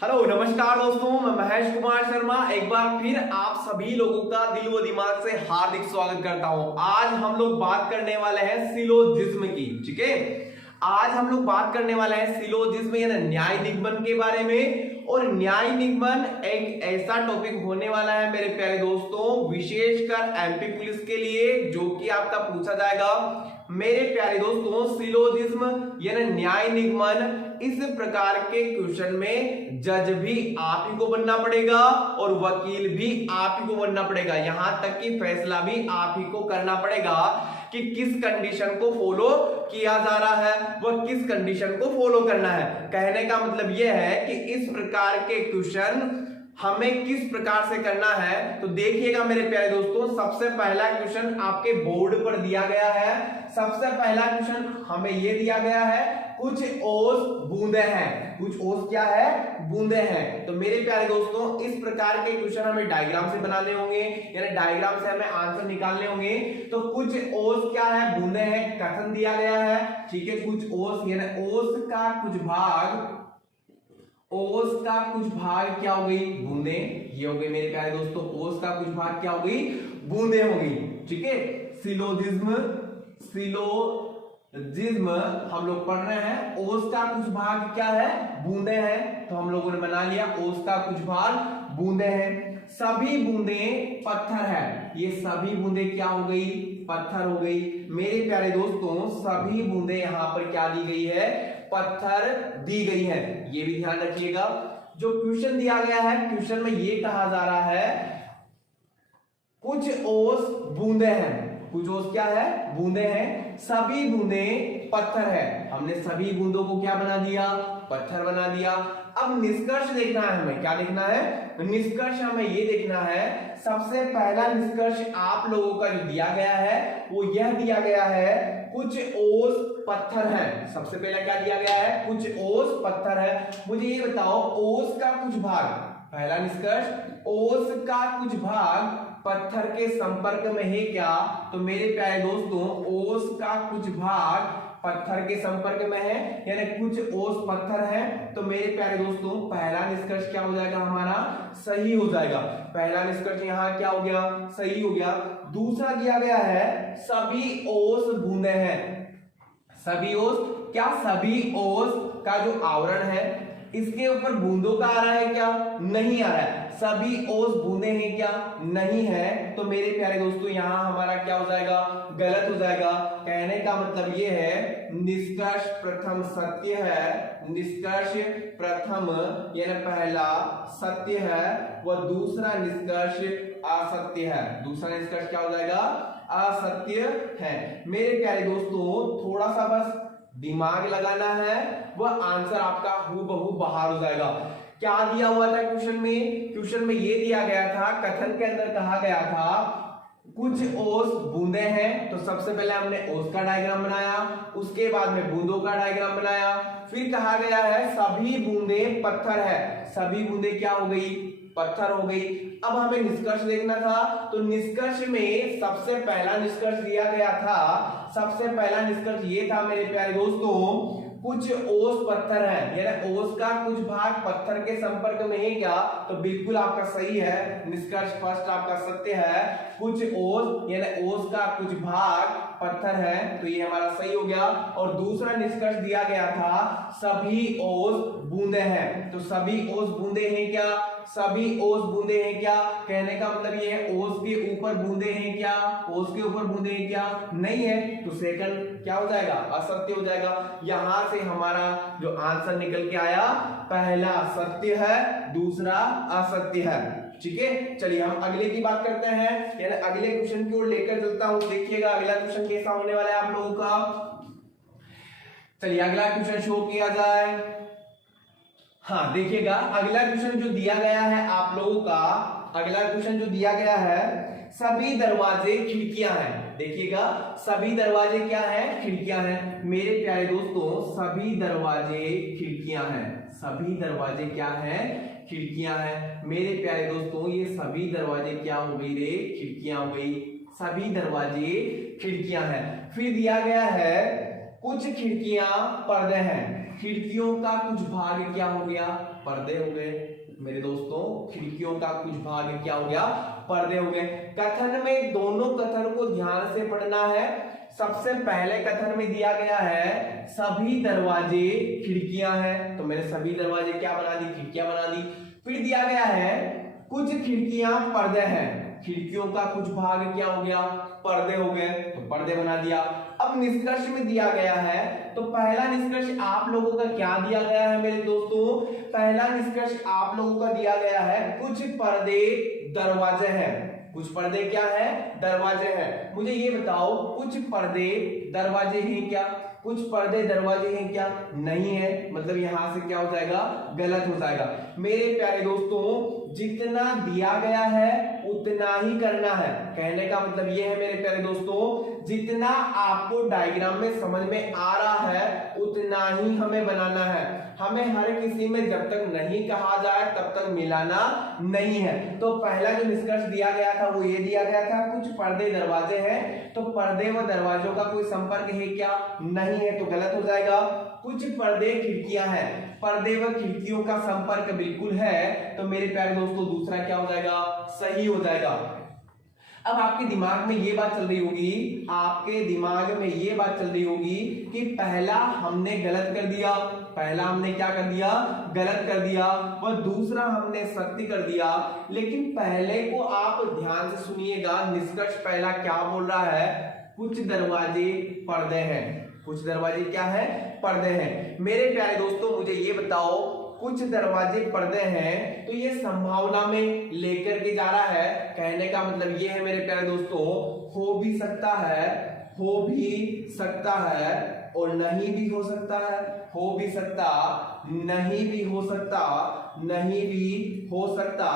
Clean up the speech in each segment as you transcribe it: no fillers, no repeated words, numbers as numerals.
Hello नमस्कार दोस्तों, मैं महेश कुमार शर्मा एक बार फिर आप सभी लोगों का दिल व दिमाग से हार्दिक स्वागत करता हूं। आज हम लोग बात करने वाले हैं सिलोजिज्म की। ठीक है, आज हम लोग बात करने वाले हैं सिलोजिज्म यानी न्याय निगमन के बारे में। और न्याय निगमन एक ऐसा टॉपिक होने वाला है मेरे प्यारे दोस्तों, विशेषकर एमपी पुलिस के लिए, जो कि आपका पूछा जाएगा। मेरे प्यारे दोस्तों, सिलोजिज्म यानी न्याय निगमन, इस प्रकार के क्वेश्चन में जज भी आप ही को बनना पड़ेगा और वकील भी आप ही को बनना पड़ेगा। यहां तक कि फैसला भी आप ही को करना पड़ेगा कि किस कंडीशन को फॉलो किया जा रहा है, वह किस कंडीशन को फॉलो करना है। कहने का मतलब यह है कि इस प्रकार के क्वेश्चन हमें किस प्रकार से करना है। तो देखिएगा मेरे प्यारे दोस्तों, सबसे पहला क्वेश्चन आपके बोर्ड पर दिया गया है। सबसे पहला क्वेश्चन हमें यह दिया गया है, कुछ ओस बूंदे हैं। कुछ ओस क्या है? बूंदे हैं। तो मेरे प्यारे दोस्तों, इस प्रकार के क्वेश्चन हमें डायग्राम से बनाने होंगे, यानी डायग्राम से हमें आंसर निकालने होंगे। तो कुछ ओस क्या है? बूंदे हैं, कथन दिया गया है। ठीक है, कुछ ओस यानी ओस का कुछ भाग, ओस का कुछ भाग क्या हो गई? बूंदे। ये हो गई मेरे प्यारे दोस्तों, ओस का कुछ भाग क्या हो गई? बूंदे हो गई। ठीक है, सिलोजिज्म हम लोग पढ़ रहे हैं। ओस का कुछ भाग क्या है? बूंदे हैं। तो हम लोगों ने बना लिया, ओस का कुछ भाग बूंदे हैं। सभी बूंदे पत्थर है। ये सभी बूंदे क्या हो गई? पत्थर हो गई। मेरे प्यारे दोस्तों, सभी बूंदे यहां पर क्या दी गई है? पत्थर दी गई है। ये भी ध्यान रखिएगा। जो क्वेश्चन दिया गया है, क्वेश्चन में ये कहा जा रहा है कुछ ओस बूंदे हैं। कुछ ओस क्या है? बूंदे हैं। सभी बूंदे पत्थर है। हमने सभी बूंदों को क्या बना दिया? पत्थर बना दिया। अब निष्कर्ष देखना है हमें। क्या देखना है? निष्कर्ष हमें ये देखना है। सबसे पहला निष्कर्ष आप लोगों का जो दिया गया है वो यह दिया गया है, कुछ ओस पत्थर है। सबसे पहला क्या दिया गया है? कुछ ओस पत्थर है। मुझे ये बताओ, ओस का कुछ भाग, पहला निष्कर्ष, ओस का कुछ भाग पत्थर के संपर्क में है क्या? तो मेरे प्यारे दोस्तों, ओस का कुछ भाग पत्थर के संपर्क में है, यानी कुछ ओस पत्थर है। तो मेरे प्यारे दोस्तों, पहला निष्कर्ष क्या हो जाएगा? हमारा सही हो जाएगा। पहला निष्कर्ष यहाँ क्या हो गया? सही हो गया। दूसरा दिया गया है, सभी ओस बूंदे हैं। सभी ओस क्या? सभी ओस का जो आवरण है इसके ऊपर बूंदों का आ रहा है क्या? नहीं आ रहा है। सभी ओस बूंदे हैं क्या? नहीं है। तो मेरे प्यारे दोस्तों, यहां हमारा क्या हो जाएगा? गलत हो जाएगा। कहने का मतलब ये है, निष्कर्ष प्रथम सत्य है। निष्कर्ष प्रथम यानी पहला सत्य है, वह दूसरा निष्कर्ष असत्य है। दूसरा निष्कर्ष क्या हो जाएगा? असत्य है। मेरे प्यारे दोस्तों, थोड़ा सा बस दिमाग लगाना है, वह आंसर आपका हूबहू बाहर हो जाएगा। क्या दिया हुआ था क्वेश्चन में? क्वेश्चन में ये दिया गया था, कथन के अंदर कहा गया था कुछ ओस बूंदे हैं। तो सबसे पहले हमने ओस का डायग्राम बनाया, उसके बाद में बूंदों का डायग्राम बनाया। फिर कहा गया है सभी बूंदे पत्थर है। सभी बूंदे क्या हो गई? पत्थर हो गई। अब हमें निष्कर्ष देखना था। तो निष्कर्ष में सबसे पहला निष्कर्ष दिया गया था, सबसे पहला निष्कर्ष ये था मेरे प्यारे दोस्तों, कुछ ओस पत्थर है, यानी ओस का कुछ भाग पत्थर के संपर्क में है क्या? तो बिल्कुल आपका सही है। निष्कर्ष फर्स्ट आपका सत्य है। कुछ ओस यानी ओस का कुछ भाग पत्थर है, तो ये हमारा सही हो गया। और दूसरा निष्कर्ष दिया गया था, सभी ओस बूंदे हैं। तो सभी ओस बूंदे हैं क्या? सभी ओस बूंदे हैं क्या? कहने का मतलब ये है, ओस के ऊपर बूंदे हैं क्या? ओस के ऊपर बूंदे हैं क्या? नहीं है। तो सेकंड क्या हो जाएगा? असत्य हो जाएगा। यहां से हमारा जो आंसर निकल के आया, पहला सत्य है, दूसरा असत्य है। ठीक है, चलिए हम अगले की बात करते हैं, यानी अगले क्वेश्चन की ओर लेकर चलता हूं। देखिएगा अगला क्वेश्चन कैसा होने वाला है आप लोगों का। चलिए अगला क्वेश्चन शो किया जाए। हाँ देखिएगा, अगला क्वेश्चन जो दिया गया है आप लोगों का, अगला क्वेश्चन जो दिया गया है, सभी दरवाजे खिड़कियां हैं। देखिएगा, सभी दरवाजे क्या हैं? खिड़कियां हैं। मेरे प्यारे दोस्तों, सभी दरवाजे खिड़कियां हैं। सभी दरवाजे क्या हैं? खिड़कियां हैं। मेरे प्यारे दोस्तों, ये सभी दरवाजे क्या हो गई रे? खिड़कियां हो गई। सभी दरवाजे खिड़कियां हैं। फिर दिया गया है, कुछ खिड़कियां पर्दे हैं। खिड़कियों का कुछ भाग क्या हो गया? पर्दे हो गए मेरे दोस्तों, खिड़कियों का कुछ भाग क्या हो गया, पर्दे हो गए। कथन में दोनों कथन को ध्यान से पढ़ना है। सबसे पहले कथन में दिया गया है सभी दरवाजे खिड़कियां हैं, तो मैंने सभी दरवाजे क्या बना दी, खिड़कियां बना दी। फिर दिया गया है कुछ खिड़कियां पर्दे हैं, खिड़कियों का कुछ भाग क्या हो गया, पर्दे हो गए, तो पर्दे बना दिया। अब निष्कर्ष में दिया गया है, तो पहला निष्कर्ष आप लोगों का क्या दिया गया है मेरे दोस्तों, पहला निष्कर्ष आप लोगों का दिया गया है कुछ पर्दे दरवाजे हैं। कुछ पर्दे क्या है, दरवाजे हैं। मुझे ये बताओ कुछ पर्दे दरवाजे हैं क्या, कुछ पर्दे दरवाजे हैं क्या, नहीं है, मतलब यहां से क्या हो जाएगा, गलत हो जाएगा। मेरे प्यारे दोस्तों जितना दिया गया है उतना ही करना है, कहने का मतलब ये है मेरे प्यारे दोस्तों, जितना आपको डायग्राम में समझ में आ रहा है उतना ही हमें बनाना है। हमें हर किसी में जब तक नहीं कहा जाए तब तक मिलाना नहीं है। तो पहला जो निष्कर्ष दिया गया था वो ये दिया गया था कुछ पर्दे दरवाजे हैं, तो पर्दे व दरवाजों का कोई संपर्क है क्या, नहीं है, तो गलत हो जाएगा। कुछ पर्दे खिड़कियां हैं, पर्दे व खिड़कियों का संपर्क बिल्कुल है, तो मेरे प्यारे दोस्तों दूसरा क्या हो जाएगा, सही हो जाएगा। अब आपके दिमाग में ये बात चल रही होगी, आपके दिमाग में ये बात चल रही होगी कि पहला हमने गलत कर दिया, पहला हमने क्या कर दिया, गलत कर दिया, और दूसरा हमने सत्य कर दिया। लेकिन पहले को आप ध्यान से सुनिएगा, निष्कर्ष पहला क्या बोल रहा है, कुछ दरवाजे पर्दे हैं, कुछ दरवाजे क्या है, पर्दे हैं। मेरे प्यारे दोस्तों मुझे ये बताओ कुछ दरवाजे पर्दे हैं, तो ये संभावना में लेकर के जा रहा है, कहने का मतलब ये है मेरे प्यारे दोस्तों, हो भी सकता है, हो भी सकता है और नहीं भी हो सकता है, हो भी सकता, नहीं भी हो सकता, नहीं भी हो सकता।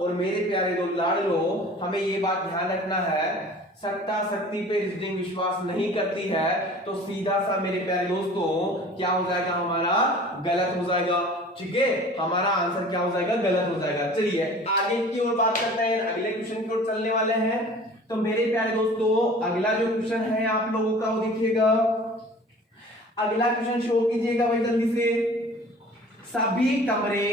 और मेरे प्यारे दोस्त लाडलो हमें ये बात ध्यान रखना है, सत्ता शक्ति पे रीजनिंग विश्वास नहीं करती है, तो सीधा सा मेरे प्यारे दोस्तों क्या हो जाएगा, हमारा गलत हो जाएगा। ठीक है, हमारा आंसर क्या हो जाएगा, गलत हो जाएगा। चलिए आगे की ओर बात करते हैं, अगले क्वेश्चन की ओर चलने वाले हैं। तो मेरे प्यारे दोस्तों अगला जो क्वेश्चन है आप लोगों का वो देखिएगा, अगला क्वेश्चन शो कीजिएगा भाई जल्दी से। सभी कमरे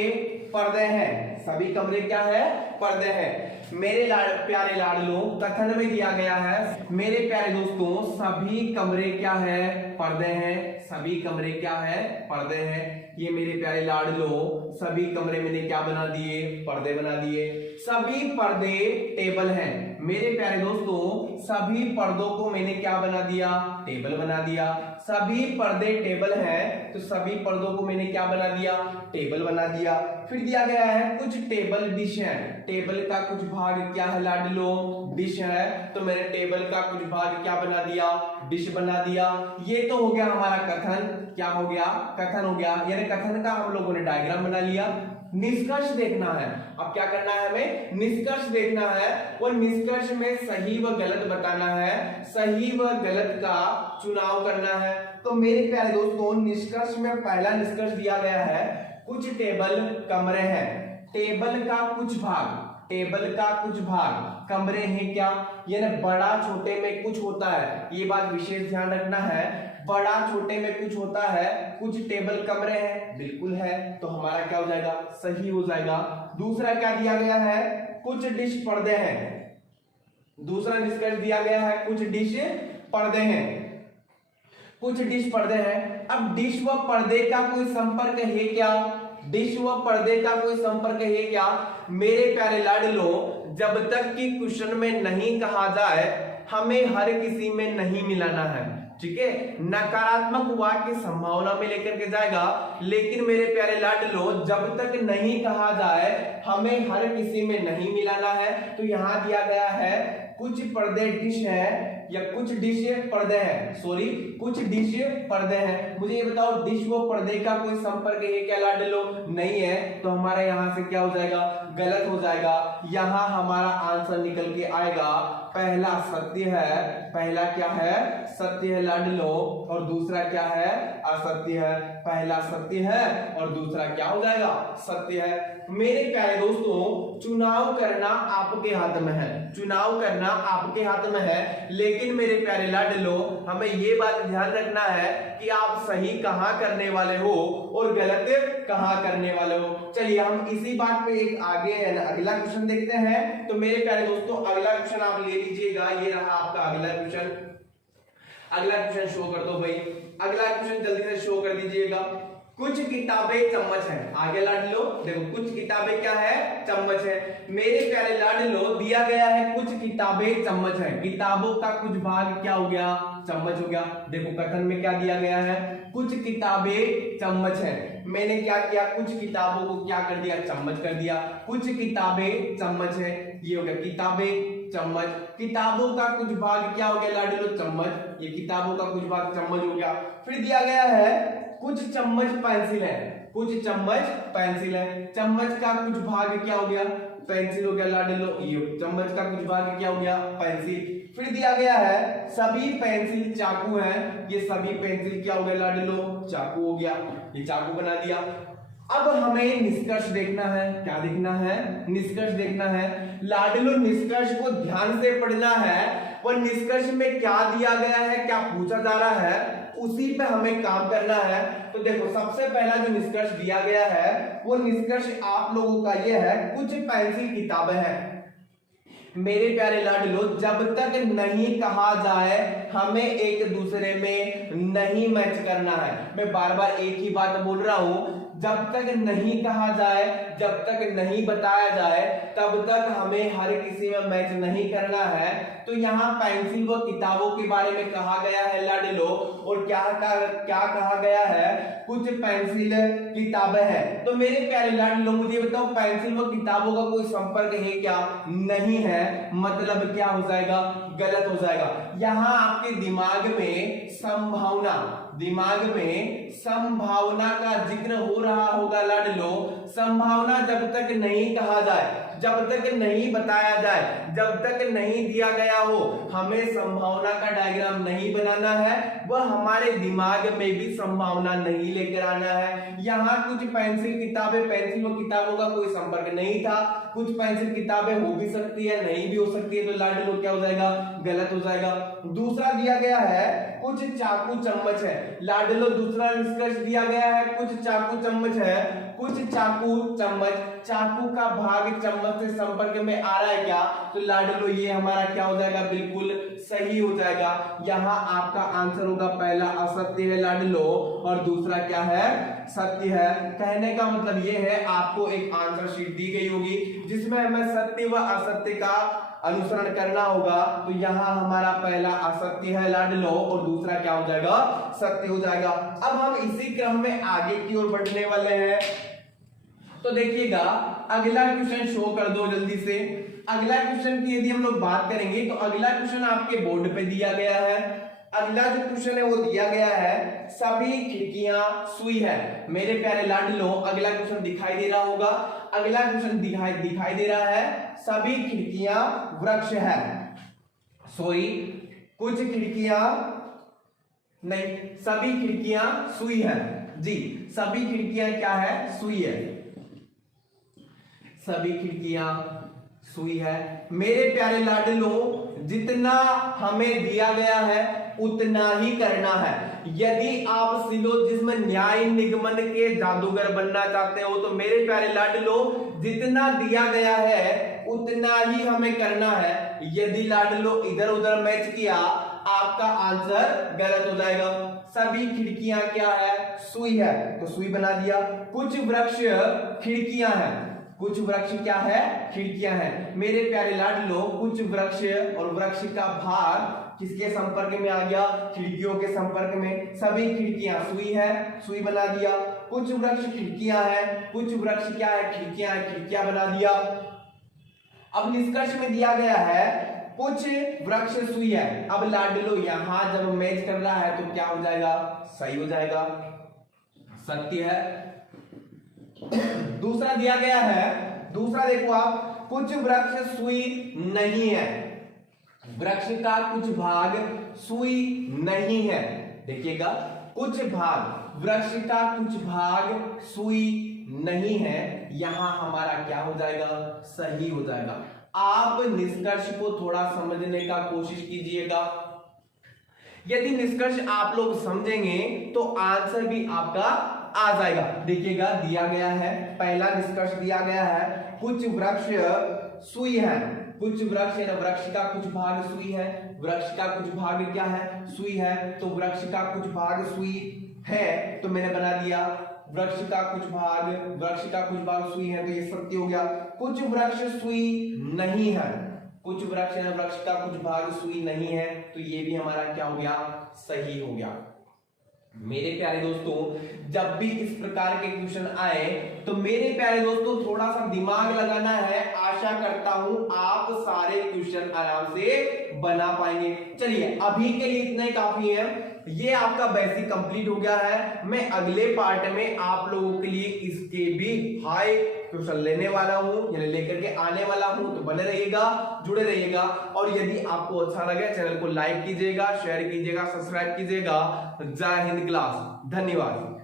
पर्दे हैं, सभी कमरे क्या है, पर्दे हैं। मेरे प्यारे लाडलो कथन में दिया गया है, मेरे प्यारे दोस्तों सभी कमरे क्या है, पर्दे हैं, सभी कमरे क्या है, पर्दे हैं। ये मेरे प्यारे लाडलो सभी कमरे मैंने क्या बना दिए, पर्दे बना दिए। सभी पर्दे टेबल हैं, मेरे प्यारे दोस्तों सभी पर्दों को मैंने क्या बना दिया, टेबल बना दिया। सभी पर्दे टेबल हैं, तो सभी पर्दों को मैंने क्या बना दिया, टेबल बना दिया। फिर दिया गया है कुछ टेबल डिश है, टेबल का कुछ भाग क्या है लाडलो, डिश है, तो मैंने टेबल का कुछ भाग क्या बना दिया, डिश बना दिया। ये तो हो गया हमारा कथन, क्या हो गया, कथन हो गया, यानी कथन का हम लोगों ने डायग्राम बना लिया। निष्कर्ष देखना है, अब क्या करना है, हमें निष्कर्ष देखना है और निष्कर्ष में सही व गलत बताना है, सही व गलत का चुनाव करना है। तो मेरे प्यारे दोस्तों निष्कर्ष में पहला निष्कर्ष दिया गया है कुछ टेबल कमरे हैं, टेबल का कुछ भाग, टेबल का कुछ भाग, कमरे हैं क्या, यानी बड़ा छोटे में कुछ होता है, ये बात विशेष ध्यान रखना है, बड़ा छोटे में कुछ होता है, कुछ टेबल कमरे हैं, बिल्कुल है, तो हमारा क्या हो जाएगा, सही हो जाएगा। दूसरा क्या दिया गया है, कुछ डिश पर्दे हैं, दूसरा निष्कर्ष दिया गया है कुछ डिश पर्दे हैं, कुछ डिश पर्दे हैं। अब डिश व पर्दे का कोई संपर्क है क्या, डिश व पर्दे का कोई संपर्क है क्या, मेरे प्यारे लाडलो जब तक कि क्वेश्चन में नहीं कहा जाए हमें हर किसी में नहीं मिलाना है, ठीक है। नकारात्मक वाक्य संभावना में लेकर के जाएगा, लेकिन मेरे प्यारे लाडलो जब तक नहीं कहा जाए हमें हर किसी में नहीं मिलाना है। तो यहां दिया गया है कुछ पर्दे डिश है या कुछ डिश पर्दे हैं, सॉरी कुछ डिश पर्दे हैं। मुझे ये बताओ डिश व पर्दे का कोई संपर्क है क्या लाडलो, नहीं है, तो हमारा यहां से क्या हो जाएगा, गलत हो जाएगा। यहां हमारा आंसर निकल के आएगा पहला सत्य है, पहला क्या है, सत्य है लाडलो, और दूसरा क्या है, असत्य है। पहला सत्य है और दूसरा क्या हो जाएगा, सत्य है। मेरे प्यारे दोस्तों, चुनाव करना आपके हाथ में है, चुनाव करना आपके हाथ में है, लेकिन मेरे प्यारे लाडलो हमें ये बात ध्यान रखना है कि आप सही कहां करने वाले हो और गलत कहां करने वाले हो। चलिए हम इसी बात पे एक आगे अगला क्वेश्चन देखते हैं। तो मेरे प्यारे दोस्तों अगला क्वेश्चन आप ले लीजिएगा, ये रहा आपका अगला क्वेश्चन। अगला क्वेश्चन शो कर दो भाई, अगला क्वेश्चन जल्दी से शो कर दीजिएगा। कुछ किताबें चम्मच हैं, आगे लाडलो देखो कुछ किताबें क्या है, चम्मच है। मेरे प्यारे लाडलो दिया गया है कुछ किताबें चम्मच है, किताबों का कुछ भाग क्या हो गया, चम्मच हो गया। देखो कथन में क्या दिया गया है, कुछ किताबें चम्मच है। मैंने क्या किया, कुछ किताबों को क्या कर दिया, चम्मच कर दिया। कुछ किताबें चम्मच है, ये हो गया किताबें चम्मच। किताबों का कुछ भाग क्या हो गया लाडलो, चम्मच, ये किताबों का कुछ भाग चम्मच हो गया। फिर दिया गया है कुछ चम्मच पेंसिल है, कुछ चम्मच पेंसिल है। चम्मच का कुछ भाग क्या हो गया, पेंसिल हो गया लाडलो, ये चम्मच का कुछ भाग क्या हो गया, पेंसिल। फिर दिया गया है सभी पेंसिल चाकू हैं, ये सभी पेंसिल क्या हो गया लाडलो, चाकू हो गया, ये चाकू बना दिया। अब हमें निष्कर्ष देखना है, क्या देखना है, निष्कर्ष देखना है। लाडलो निष्कर्ष को ध्यान से पढ़ना है, और निष्कर्ष में क्या दिया गया है, क्या पूछा जा रहा है, उसी पे हमें काम करना है। तो देखो सबसे पहला जो निष्कर्ष दिया गया है वो निष्कर्ष आप लोगों का ये है, कुछ पेंसिल किताबें हैं। मेरे प्यारे लाडलो जब तक नहीं कहा जाए हमें एक दूसरे में नहीं मैच करना है। मैं बार बार एक ही बात बोल रहा हूं, जब तक नहीं कहा जाए, जब तक नहीं बताया जाए, तब तक हमें हर किसी में मैच नहीं करना है। तो यहाँ पेंसिल व किताबों के बारे में कहा गया है लाडलो, और क्या कहा गया है, कुछ पेंसिल किताबें हैं। तो मेरे प्यारे लाडलो मुझे बताओ पेंसिल व किताबों का कोई संपर्क है क्या, नहीं है, मतलब क्या हो जाएगा, गलत हो जाएगा। यहाँ आपके दिमाग में संभावना, दिमाग में संभावना का जिक्र हो रहा होगा लाडलो। संभावना जब तक नहीं कहा जाए, जब तक नहीं बताया जाए, जब तक नहीं दिया गया हो, हमें संभावना का डायग्राम नहीं बनाना है, वह हमारे दिमाग में भी संभावना नहीं लेकर आना है। यहाँ कुछ पेंसिल किताबें, पेंसिल व किताबों का कोई संपर्क नहीं था। कुछ पेंसिल किताबें हो भी सकती है, नहीं भी हो सकती है, तो लाडलो क्या हो जाएगा, गलत हो जाएगा। दूसरा दिया गया है कुछ चाकू चम्मच है, लाडलो दूसरा निष्कर्ष दिया गया है कुछ चाकू चम्मच है। कुछ चाकू चम्मच, चाकू का भाग चम्मच से संपर्क में आ रहा है क्या, तो लाडलो ये हमारा क्या हो जाएगा, बिल्कुल सही हो जाएगा। यहाँ आपका आंसर होगा पहला असत्य है लाडलो, और दूसरा क्या है, सत्य है। कहने का मतलब ये है आपको एक आंसर शीट दी गई होगी जिसमें हमें सत्य व असत्य का अनुसरण करना होगा। तो यहाँ हमारा पहला असत्य है लाडलो, और दूसरा क्या हो जाएगा, सत्य हो जाएगा। अब हम इसी क्रम में आगे की ओर बढ़ने वाले हैं। तो देखिएगा अगला क्वेश्चन शो कर दो जल्दी से। अगला क्वेश्चन की यदि हम लोग बात करेंगे तो अगला क्वेश्चन आपके बोर्ड पे दिया गया है। अगला जो क्वेश्चन है वो दिया गया है सभी खिड़कियां सुई है। मेरे प्यारे लाडलो अगला क्वेश्चन दिखाई दे रहा होगा। अगला क्वेश्चन दिखाई दे रहा है सभी खिड़कियां वृक्ष है। सॉरी, कुछ खिड़कियां नहीं, सभी खिड़कियां सुई है जी। सभी खिड़कियां क्या है, सुई है। सभी खिड़कियां सुई है। मेरे प्यारे लाडलो जितना हमें दिया गया है उतना ही करना है। यदि आप सिलोजिज्म न्याय निगमन के जादूगर बनना चाहते हो तो मेरे प्यारे लाडलो जितना दिया गया है उतना ही हमें करना है। यदि लाडलो इधर उधर मैच किया आपका आंसर गलत हो जाएगा। सभी खिड़कियां क्या है, सुई है, तो सुई बना दिया। कुछ वृक्ष खिड़कियां हैं, कुछ वृक्ष क्या है, खिड़कियां हैं। मेरे प्यारे लाडलो कुछ वृक्ष और वृक्ष का भाग किसके संपर्क में आ गया, खिड़कियों के संपर्क में। सभी खिड़कियां सुई है, सुई बना दिया। कुछ वृक्ष खिड़कियां हैं, कुछ वृक्ष क्या है, खिड़कियां है, खिड़कियां बना दिया। अब निष्कर्ष में दिया गया है कुछ वृक्ष सुई है। अब लाडलो यहां जब मैच कर रहा है तो क्या हो जाएगा, सही हो जाएगा, सत्य है। दूसरा दिया गया है, दूसरा देखो आप, कुछ वृक्ष सुई नहीं है। वृक्ष का कुछ भाग सुई नहीं है। देखिएगा कुछ भाग वृक्ष का कुछ भाग सुई नहीं है, यहां हमारा क्या हो जाएगा, सही हो जाएगा। आप निष्कर्ष को थोड़ा समझने का कोशिश कीजिएगा। यदि निष्कर्ष आप लोग समझेंगे तो आंसर भी आपका आ जाएगा। देखिएगा दिया गया है, पहला निष्कर्ष दिया गया है, कुछ वृक्ष सुई है, कुछ वृक्ष है ना, वृक्ष का कुछ भाग सुई है, वृक्ष का कुछ भाग क्या है, सुई है, तो वृक्ष का कुछ भाग सुई है, तो मैंने बना दिया वृक्ष का कुछ भाग सुई है, तो ये सत्य हो गया। कुछ वृक्ष सुई नहीं है, कुछ वृक्ष है, वृक्ष का कुछ भाग सुई नहीं है, तो ये भी हमारा क्या हो गया, सही हो गया। मेरे प्यारे दोस्तों, जब भी इस प्रकार के क्वेश्चन आए तो मेरे प्यारे दोस्तों थोड़ा सा दिमाग लगाना है। आशा करता हूं आप सारे क्वेश्चन आराम से बना पाएंगे। चलिए अभी के लिए इतना ही काफी है, ये आपका बेसिक कंप्लीट हो गया है। मैं अगले पार्ट में आप लोगों के लिए इसके भी हाई क्वेश्चन लेने वाला हूं, यानी लेकर के आने वाला हूं, तो बने रहिएगा, जुड़े रहिएगा। और यदि आपको अच्छा लगे चैनल को लाइक कीजिएगा, शेयर कीजिएगा, सब्सक्राइब कीजिएगा। जय हिंद क्लास, धन्यवाद।